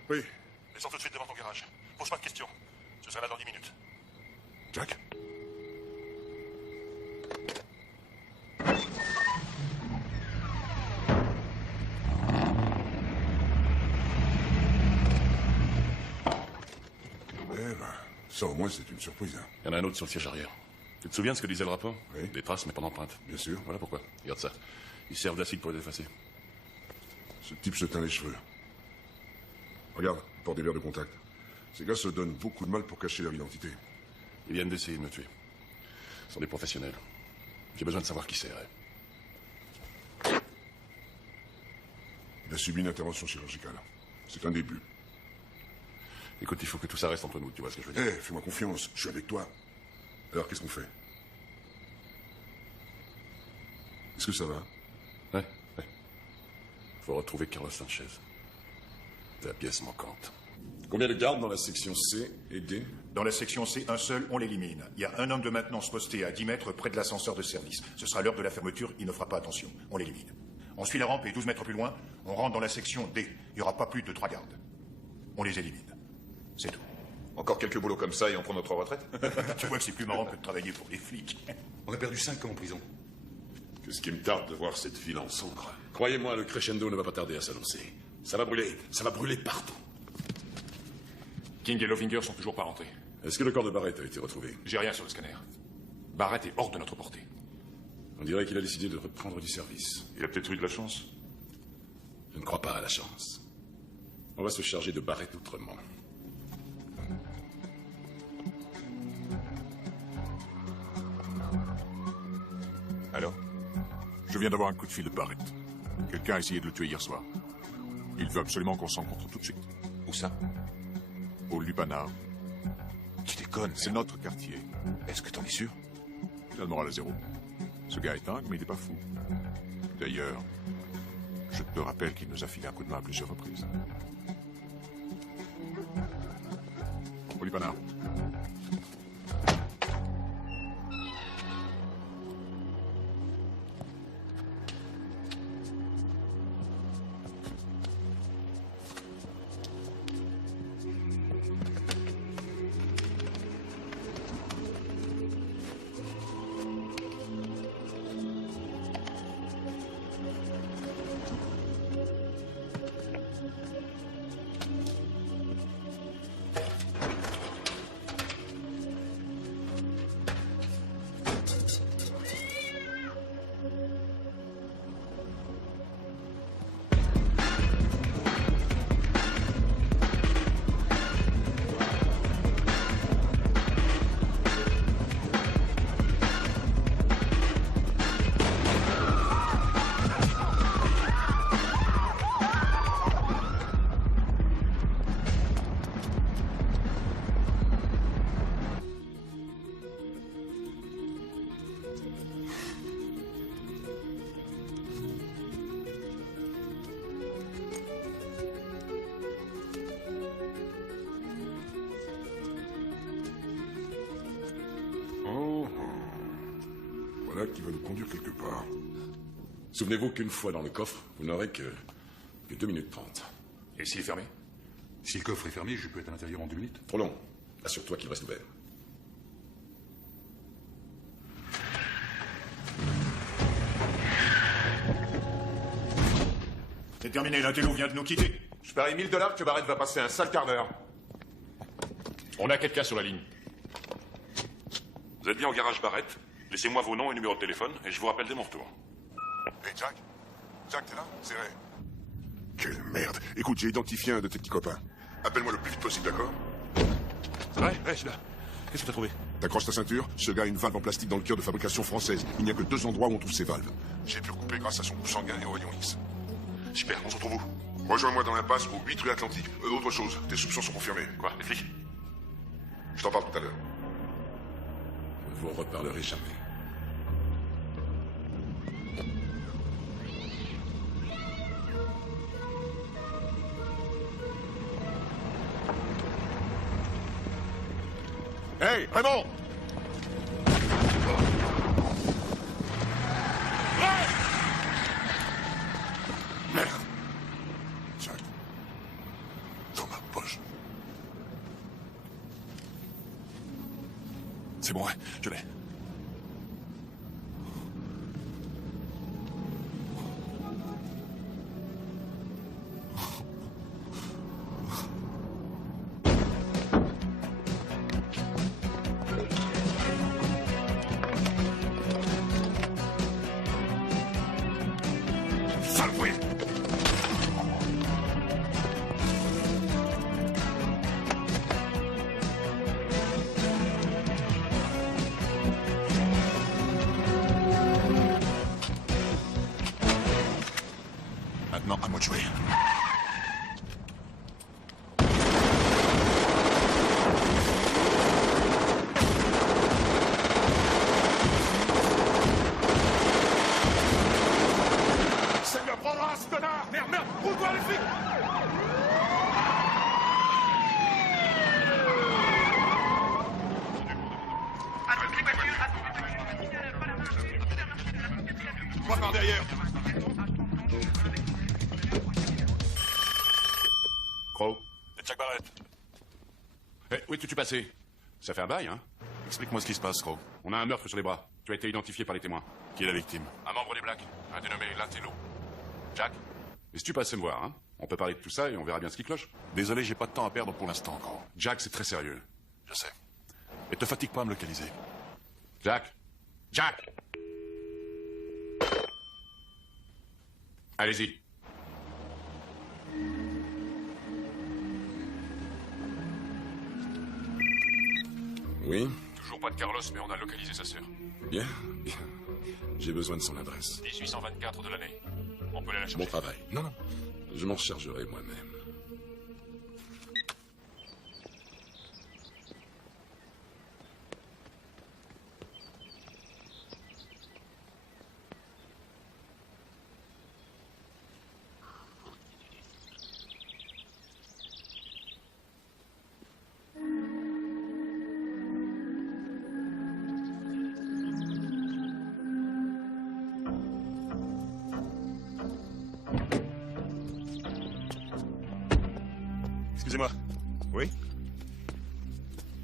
Oui. Descends tout de suite devant ton garage. Pose pas de questions. Je serai là dans 10 minutes. Jack? Eh ben, ça au moins c'est une surprise. Hein. Il y en a un autre sur le siège arrière. Tu te souviens de ce que disait le rapport? Oui. Des traces, mais pas d'empreintes. Bien sûr. Voilà pourquoi. Regarde ça. Ils servent d'acide pour les effacer. Ce type se teint les cheveux. Regarde, il porte des verres de contact. Ces gars se donnent beaucoup de mal pour cacher leur identité. Ils viennent d'essayer de me tuer. Ce sont des professionnels. J'ai besoin de savoir qui c'est. Il a subi une intervention chirurgicale. C'est un début. Écoute, il faut que tout ça reste entre nous, tu vois ce que je veux Eh, dire? fais-moi confiance, je suis avec toi. Alors, qu'est-ce qu'on fait? Est-ce que ça va? Ouais. Faut retrouver Carlos Sanchez. C'est la pièce manquante. Combien de gardes dans la section C et D? Dans la section C, un seul, on l'élimine. Il y a un homme de maintenance posté à 10 mètres près de l'ascenseur de service. Ce sera l'heure de la fermeture, il ne fera pas attention. On l'élimine. On suit la rampe et 12 mètres plus loin, on rentre dans la section D. Il n'y aura pas plus de 3 gardes. On les élimine. C'est tout. Encore quelques boulots comme ça et on prend notre retraite? Tu vois que c'est plus marrant que de travailler pour les flics. On a perdu 5 ans en prison. Qu'est-ce qui me tarde de voir cette ville en cendres? Croyez-moi, le crescendo ne va pas tarder à s'annoncer. Ça va brûler partout. King et Lovinger sont toujours pas rentrés. Est-ce que le corps de Barrett a été retrouvé? J'ai rien sur le scanner. Barrett est hors de notre portée. On dirait qu'il a décidé de reprendre du service. Il a peut-être eu de la chance. Je ne crois pas à la chance. On va se charger de Barrett autrement. Alors? Je viens d'avoir un coup de fil de Barrett. Quelqu'un a essayé de le tuer hier soir. Il veut absolument qu'on se rencontre tout de suite. Où ça? Au Lupanar. Tu déconnes. C'est notre quartier. Est-ce que t'en es sûr? Il a le moral à zéro. Ce gars est dingue, mais il n'est pas fou. D'ailleurs, je te rappelle qu'il nous a filé un coup de main à plusieurs reprises. Au Lupanar. Voilà qui va nous conduire quelque part. Souvenez-vous qu'une fois dans le coffre, vous n'aurez que 2 minutes 30. Et s'il est fermé? Si le coffre est fermé, je peux être à l'intérieur en 2 minutes. Trop long. Assure-toi qu'il reste ouvert. C'est terminé, l'intello vient de nous quitter. Je parie $1000 que Barrett va passer un sale quart d'heure. On a quelqu'un sur la ligne. Vous êtes bien au garage Barrett. Laissez-moi vos noms et numéros de téléphone, et je vous rappelle dès mon retour. Hé, Jack? Jack, t'es là? C'est vrai. Quelle merde. Écoute, j'ai identifié un de tes petits copains. Appelle-moi le plus vite possible, d'accord? Ouais, je suis là. Qu'est-ce que t'as trouvé? T'accroches ta ceinture, ce gars a une valve en plastique dans le cœur de fabrication française. Il n'y a que 2 endroits où on trouve ces valves. J'ai pu recouper grâce à son groupe sanguin et au rayon X. Super, on se retrouve où? Rejoins-moi dans l'impasse au 8 rue Atlantique. Autre chose, tes soupçons sont confirmés. Quoi, les flics? Je t'en parle tout à l'heure. Vous ne reparlerez jamais. Hey, Raymond! Merde! Jack. Dans ma poche. C'est bon, ouais, je l'ai. Maintenant, à moi de jouer. Ça me prendra, ce connard! Merde, merde! Roule-toi, les flics! Moi par derrière. Crow. Jack Barrett. Où es-tu passé? Ça fait un bail, hein? Explique-moi ce qui se passe, Crow. On a un meurtre sur les bras. Tu as été identifié par les témoins. Qui est la victime? Un membre des Blacks, un dénommé Latello. Jack, et si tu passais me voir, hein? On peut parler de tout ça et on verra bien ce qui cloche. Désolé, j'ai pas de temps à perdre pour l'instant, Crow. Jack, c'est très sérieux. Je sais. Et te fatigue pas à me localiser. Jack! Jack! Allez-y. Oui? Toujours pas de Carlos, mais on a localisé sa sœur. Bien, bien. J'ai besoin de son adresse. 1824 de l'année. On peut aller la chercher. Bon travail. Non, non. Je m'en chargerai moi-même. Excusez-moi. Oui?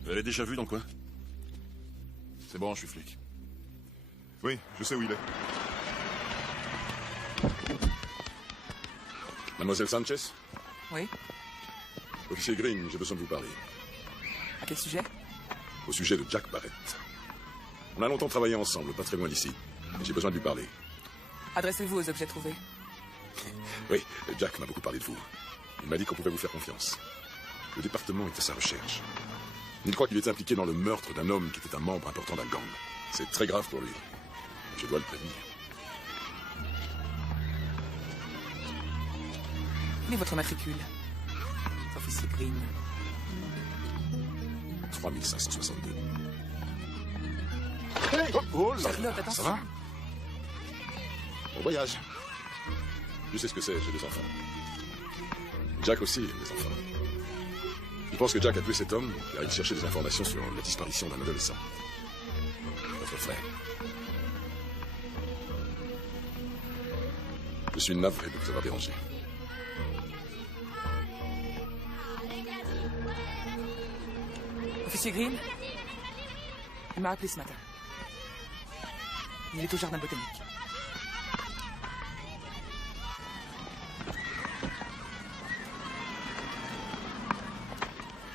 Vous l'avez déjà vu dans le coin? C'est bon, je suis flic. Oui, je sais où il est. Mademoiselle Sanchez? Oui? Officier Green, j'ai besoin de vous parler. À quel sujet? Au sujet de Jack Barrett. On a longtemps travaillé ensemble, pas très loin d'ici. Et j'ai besoin de lui parler. Adressez-vous aux objets trouvés. Oui, Jack m'a beaucoup parlé de vous. Il m'a dit qu'on pouvait vous faire confiance. Le département est à sa recherche. Il croit qu'il est impliqué dans le meurtre d'un homme qui était un membre important d'un gang. C'est très grave pour lui. Je dois le prévenir. Quel est votre matricule? Officier Green. 3562. Hey Oh là Charlotte, là, attention. ça va? Bon voyage. Je sais ce que c'est, j'ai des enfants. Jack aussi a des enfants. Je pense que Jack a tué cet homme car il cherchait des informations sur la disparition d'un adolescent. Votre frère. Je suis navré de vous avoir dérangé. Officier Green, il m'a appelé ce matin. Il est au jardin botanique.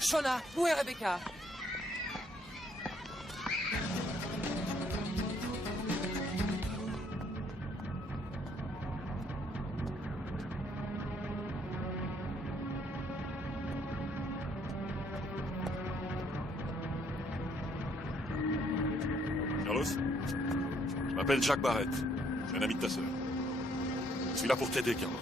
Shona, où est Rebecca? Carlos, je m'appelle Jack Barrett. Je suis un ami de ta sœur. Je suis là pour t'aider, Carlos.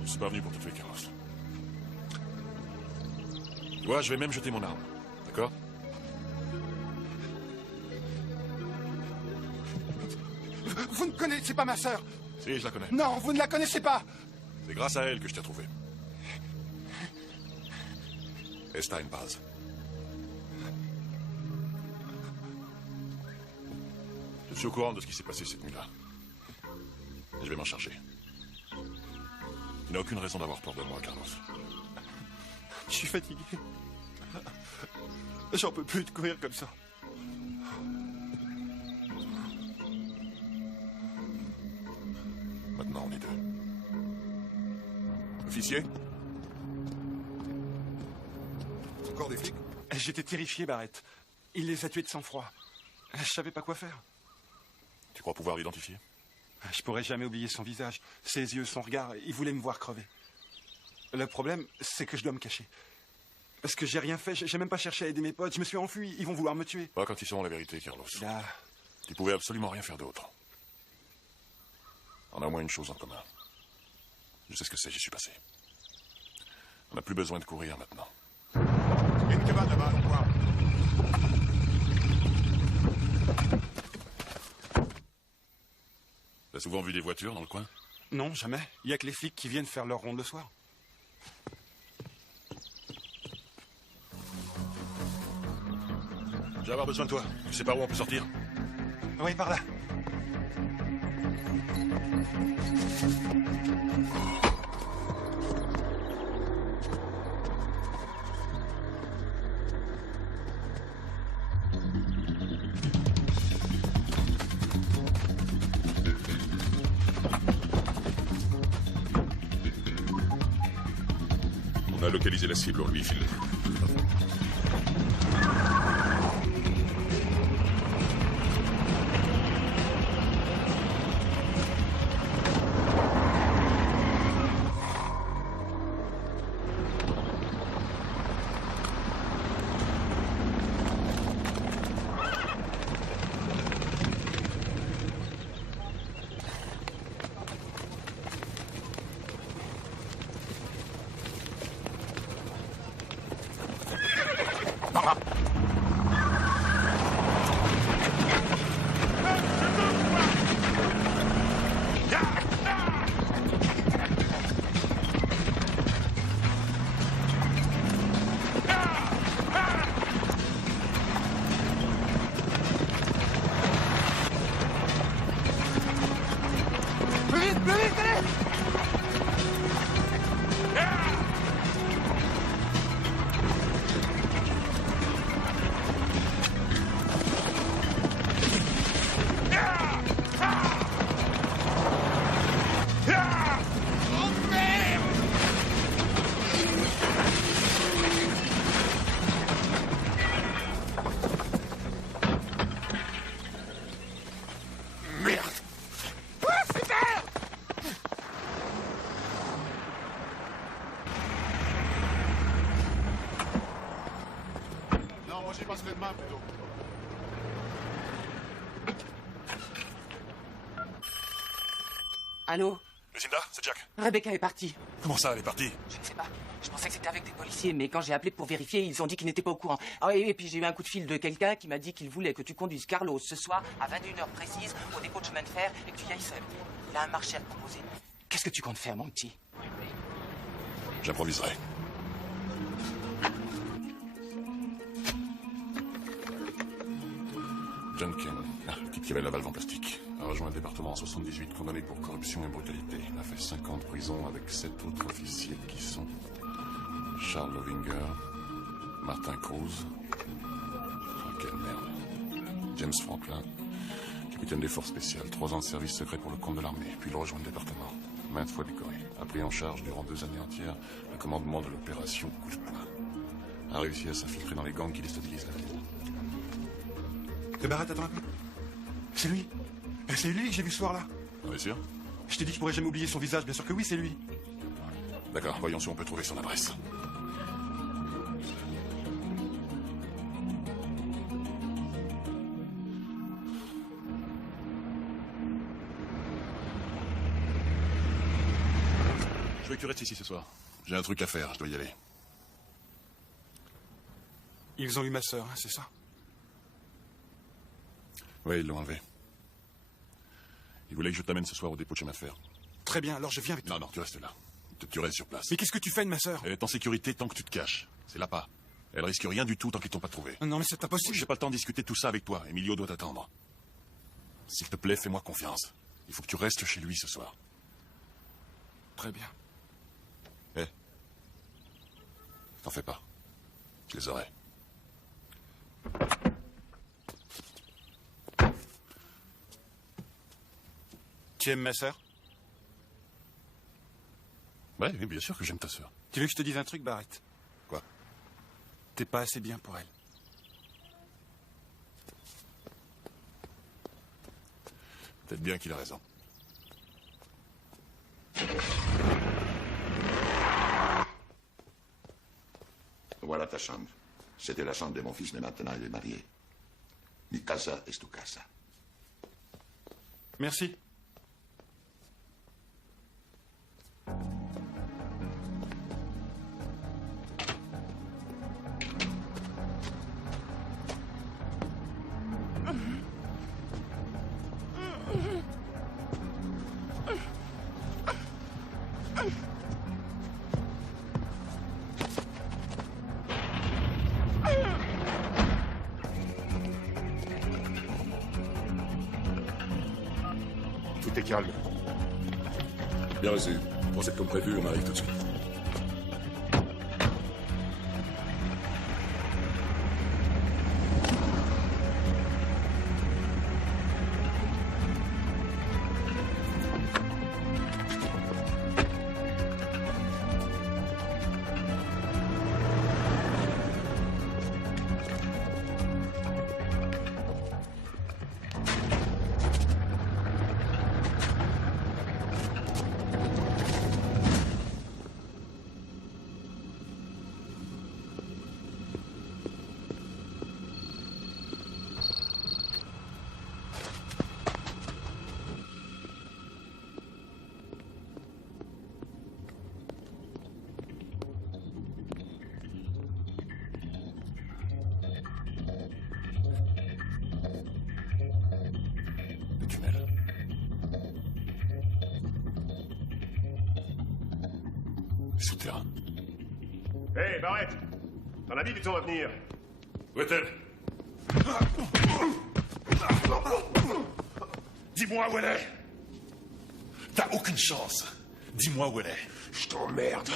Je suis pas venu pour te tuer, Carlos. Tu vois, je vais même jeter mon arme. D'accord? Vous ne connaissez pas ma sœur? Si, je la connais. Non, vous ne la connaissez pas! C'est grâce à elle que je t'ai trouvé. Esta en paz. Je suis au courant de ce qui s'est passé cette nuit-là. Et je vais m'en charger. Tu n'as aucune raison d'avoir peur de moi, Carlos. Je suis fatigué. J'en peux plus de courir comme ça. Maintenant, on est deux. Officier? Encore des flics? J'étais terrifié, Barrett. Il les a tués de sang-froid. Je savais pas quoi faire. Tu crois pouvoir l'identifier? Je pourrais jamais oublier son visage, ses yeux, son regard. Il voulait me voir crever. Le problème, c'est que je dois me cacher. Parce que j'ai rien fait, j'ai même pas cherché à aider mes potes. Je me suis enfui, ils vont vouloir me tuer. Pas quand ils sauront la vérité, Carlos. Là... Tu pouvais absolument rien faire d'autre. On a au moins une chose en commun. Je sais ce que c'est, j'y suis passé. On n'a plus besoin de courir maintenant. Il y a une cabane là-bas, on voit. T'as souvent vu des voitures dans le coin? Non, jamais. Il y a que les flics qui viennent faire leur ronde le soir. Je vais avoir besoin de toi. Tu sais par où on peut sortir? Oui, par là. On a localisé la cible, on lui file. moi j'y passerai demain plutôt. Allô? Lucinda, c'est Jack. Rebecca est partie. Comment ça, elle est partie? Je ne sais pas. Je pensais que c'était avec des policiers, mais quand j'ai appelé pour vérifier, ils ont dit qu'ils n'étaient pas au courant. Ah oui, et puis j'ai eu un coup de fil de quelqu'un qui m'a dit qu'il voulait que tu conduises Carlos ce soir à 21h précise au dépôt de chemin de fer et que tu y ailles seul. Il a un marché à te proposer. Qu'est-ce que tu comptes faire, mon petit? J'improviserai. John King, le type qui avait la valve en plastique, a rejoint le département en 78, condamné pour corruption et brutalité. Il a fait 5 ans de prison avec 7 autres officiers qui sont Charles Lovinger, Martin Cruz, oh, quelle merde, James Franklin, capitaine des forces spéciales, 3 ans de service secret pour le compte de l'armée, puis il rejoint le département, maintes fois décoré, a pris en charge durant 2 années entières le commandement de l'opération Coup de poing, a réussi à s'infiltrer dans les gangs qui déstabilisent la ville. Barrett, attends un peu. C'est lui. C'est lui que j'ai vu ce soir-là. Bien sûr. Je t'ai dit que je pourrais jamais oublier son visage. Bien sûr que oui, c'est lui. D'accord, voyons si on peut trouver son adresse. Je veux que tu restes ici ce soir. J'ai un truc à faire, je dois y aller. Ils ont eu ma sœur, hein, c'est ça? Oui, ils l'ont enlevé. Ils voulaient que je t'amène ce soir au dépôt de chemin de fer. Très bien, alors je viens avec toi. Non, non, tu restes là. Tu restes sur place. Mais qu'est-ce que tu fais de ma sœur? Elle est en sécurité tant que tu te caches. C'est là-bas. Elle risque rien du tout tant qu'ils t'ont pas trouvé. Non, mais c'est impossible. J'ai pas le temps de discuter de tout ça avec toi. Emilio doit t'attendre. S'il te plaît, fais-moi confiance. Il faut que tu restes chez lui ce soir. Très bien. Eh. T'en fais pas. Je les aurai. Tu aimes ma sœur? Ouais, oui, bien sûr que j'aime ta sœur. Tu veux que je te dise un truc, Barrett? Quoi? T'es pas assez bien pour elle. Peut-être bien qu'il a raison. Voilà ta chambre. C'était la chambre de mon fils, mais maintenant il est marié. Mi casa es tu casa. Merci. Tout est calme. Bien reçu. Procède comme prévu, on arrive tout de suite. Souterrain. Hé, hey, Barrett! T'en as dit du temps à venir. Où est-elle? Dis-moi où elle est! T'as aucune chance! Dis-moi où elle est! Je t'emmerde!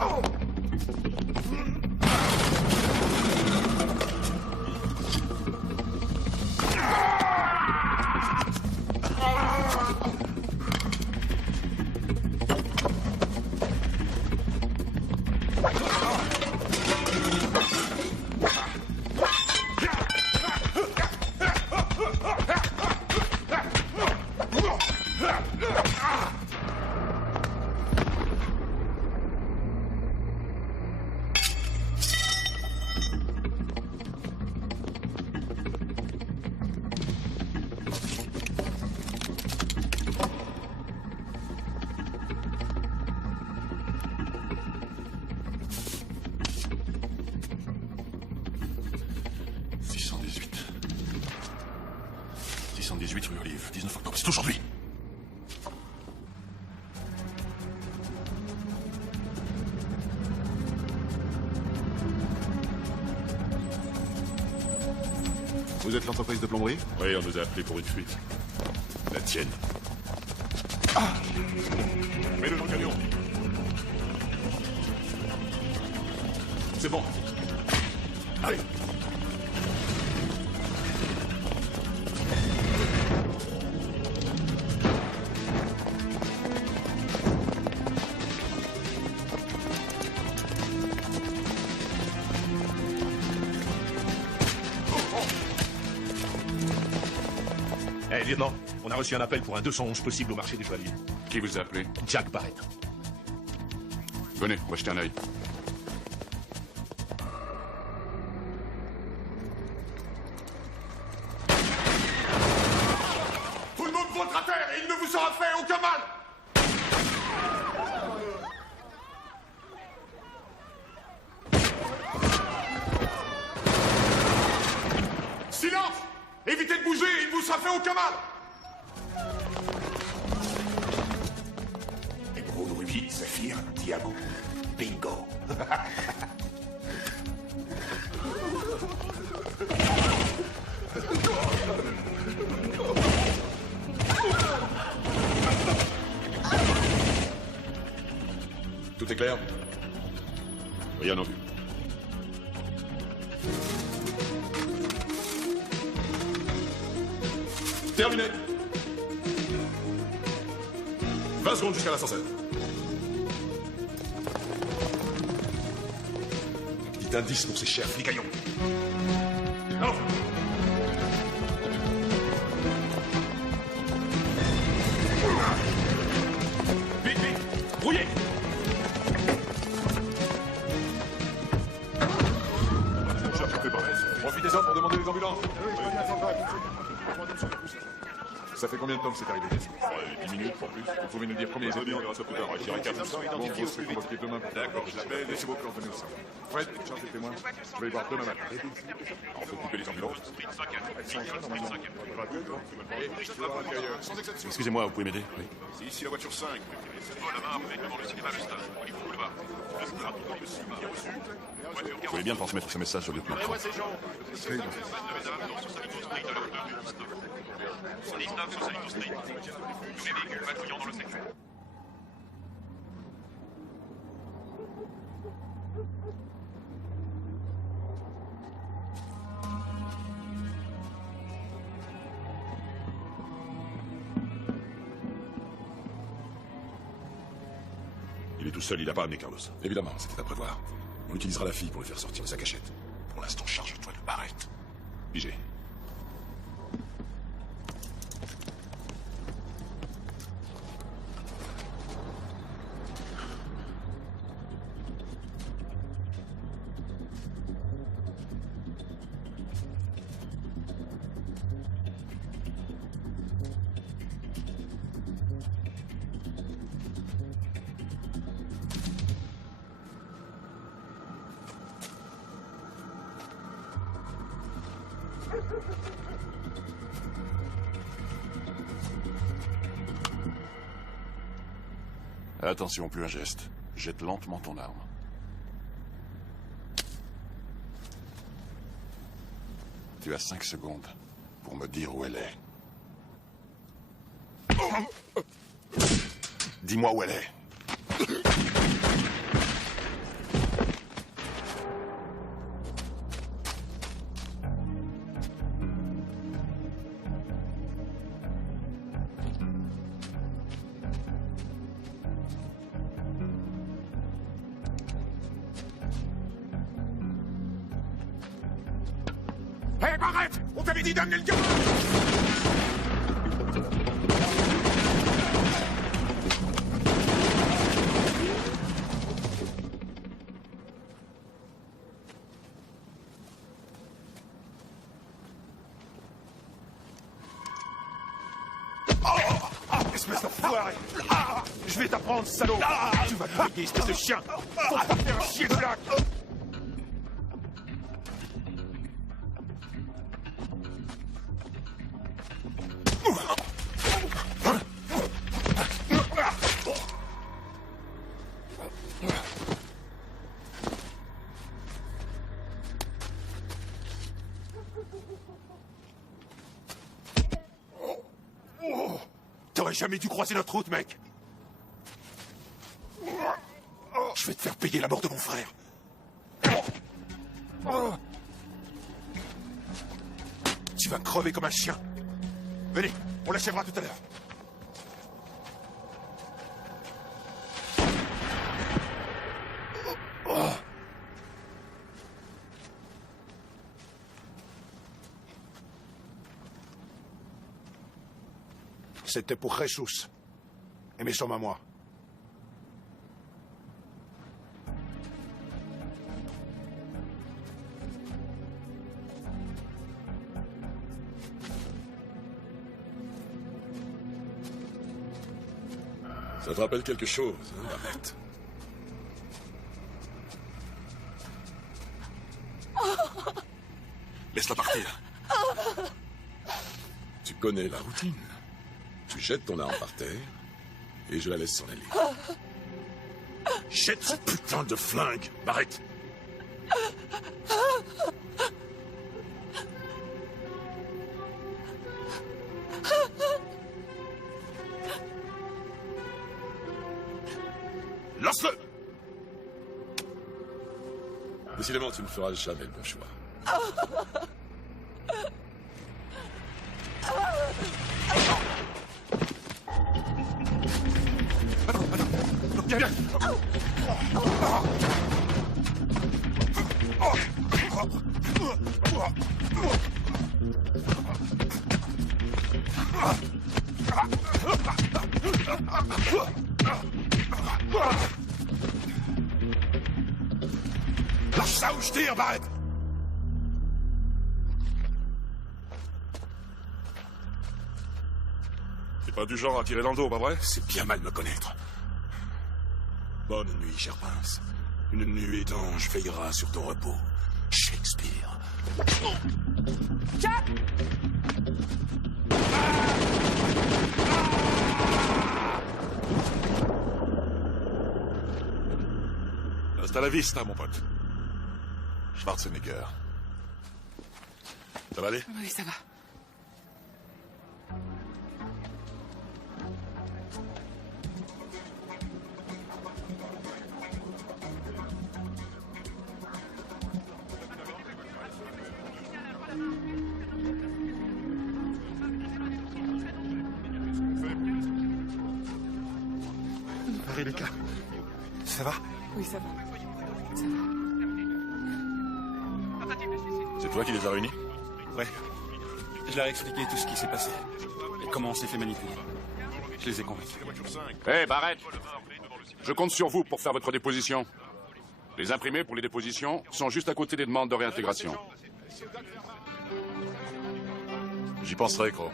Oh! 78 rue Olive, 19 octobre. C'est aujourd'hui. Vous êtes l'entreprise de plomberie? Oui, on nous a appelés pour une fuite. La tienne. Ah! Mets-le dans le camion. C'est bon. Allez. Eh, lieutenant, on a reçu un appel pour un 211 possible au marché des Joailliers. Qui vous a appelé? Jack Barrett. Venez, on va jeter un œil. Tout le monde votera à terre et il ne vous sera fait aucun mal. Silence! Évitez de bouger, il ne vous sera fait aucun mal. Émeraude, rubis, saphir, diamant. Bingo. Tout est clair? Rien non plus. Terminé. 20 secondes jusqu'à l'ascenseur. Petit indice pour ces chers flicaillons. Allons. Vite, vite! Brouillez! Profitez-en pour demander les ambulances. Ça fait combien de temps que c'est arrivé? 10 minutes, pas plus. Vous pouvez nous dire combien les ennemis, on verra ça plus tard. Je dirais 4. Bon, vous serez convoqué demain. D'accord, je l'appelle. Laissez-vos coordonnées au sein. Fred, chargez le témoin. Je vais les voir demain matin. On faut couper les ambulances. Excusez-moi, vous pouvez m'aider? Oui. C'est ici la voiture 5. Vous voulez bien transmettre ce message au lieutenant? Il est tout seul, il n'a pas amené Carlos. Évidemment, c'était à prévoir. On utilisera la fille pour le faire sortir de sa cachette. Pour l'instant, charge-toi de Barrett. Pigé. Attention, plus un geste. Jette lentement ton arme. Tu as 5 secondes pour me dire où elle est. Dis-moi où elle est. Hé, Barrett! On t'avait dit d'amener le gamin! Espèce d'enfoiré! Je vais t'apprendre, salaud! Tu vas te payer, espèce de chien! Faut pas faire un chier de blague! T'aurais jamais dû croiser notre route, mec. Je vais te faire payer la mort de mon frère. Tu vas crever comme un chien. Venez, on l'achèvera tout à l'heure. C'était pour Jesus. Et mes sommes à moi. Ça te rappelle quelque chose, hein, Barrett? Laisse-la partir. Tu connais la routine. Tu jettes ton arme par terre, et je la laisse s'en aller. Jette ce putain de flingue, Barrett. Lance-le! Décidément, tu ne feras jamais le bon choix. Viens, viens. Lâche ça ou je tire, Barrett. T'es pas du genre à tirer dans le dos, pas vrai? C'est bien mal me connaître. Bonne nuit, cher prince. Une nuée d'ange veillera sur ton repos. Shakespeare. Jack! Hasta la vista, mon pote. Schwarzenegger. Ça va aller? Oui, ça va. Rebecca, ça va? Oui, ça va. Ça va. C'est toi qui les as réunis? Ouais. Je leur ai expliqué tout ce qui s'est passé. Et comment on s'est fait manipuler. Je les ai convaincus. Hé, Barrett! Je compte sur vous pour faire votre déposition. Les imprimés pour les dépositions sont juste à côté des demandes de réintégration. J'y penserai, Crow.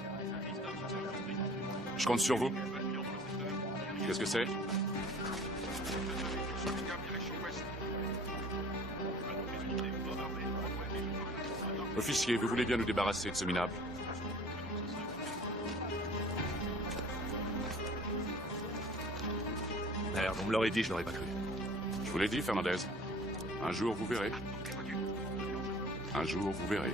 Je compte sur vous. Qu'est-ce que c'est? Officier, vous voulez bien nous débarrasser de ce minable? Merde, on me l'aurait dit, je l'aurais pas cru. Je vous l'ai dit, Fernandez. Un jour, vous verrez. Un jour, vous verrez.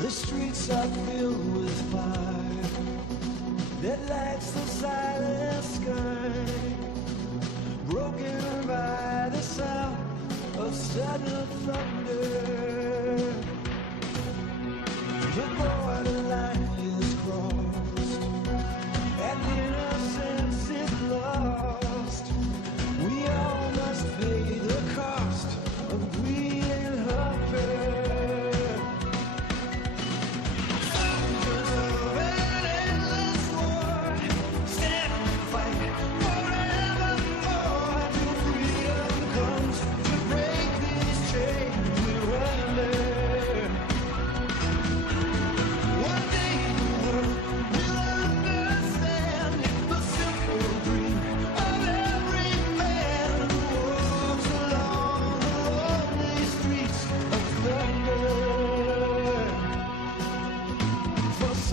The streets are filled with fire that lights the silent sky, broken by the sound of sudden thunder. The borderline is crossed and innocence is lost. We all must pay the cost of greed and hunger.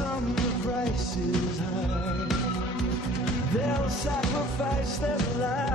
some the price is high. They'll sacrifice their lives.